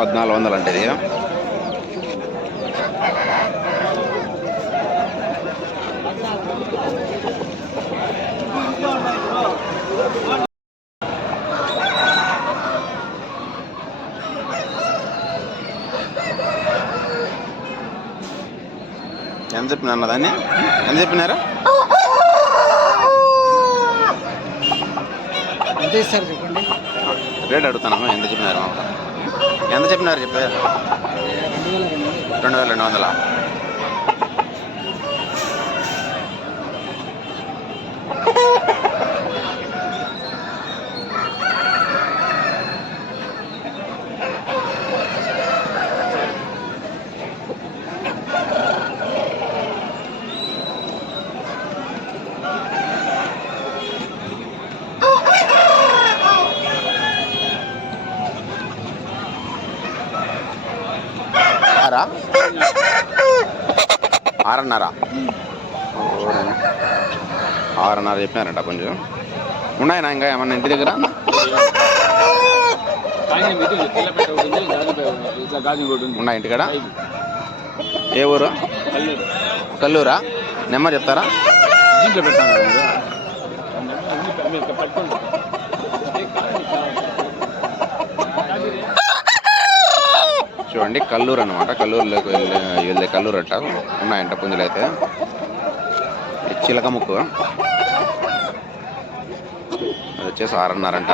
పద్నాలుగు వందలు అంటే ఇది. ఎంత చెప్పినారు దాన్ని? ఎంత చెప్పినారా? రేట్ అడుగుతానమ్మా ఎంత చెప్పినారు ఎంత చెప్పినారు చెప్పారు రెండు వేల రెండు వందలు. ఆరా ఆరున్నర. ఆరున్నర చెప్పినారంట కొంచెం ఉన్నాయన్నా ఇంకా ఏమన్నా ఇంటి దగ్గర ఉన్నాయి ఇంటికాడ. ఏ ఊరు కల్లూరు కల్లూరా నెంబర్ చెప్తారా చూడండి కల్లూరు అనమాట కల్లూరులోకి వెళ్ళే వెళ్ళే కల్లూరు అట్ట ఉన్నాయంట పుంజులు అయితే. చిలక ముక్కు అది వచ్చేసి ఆరున్నరంట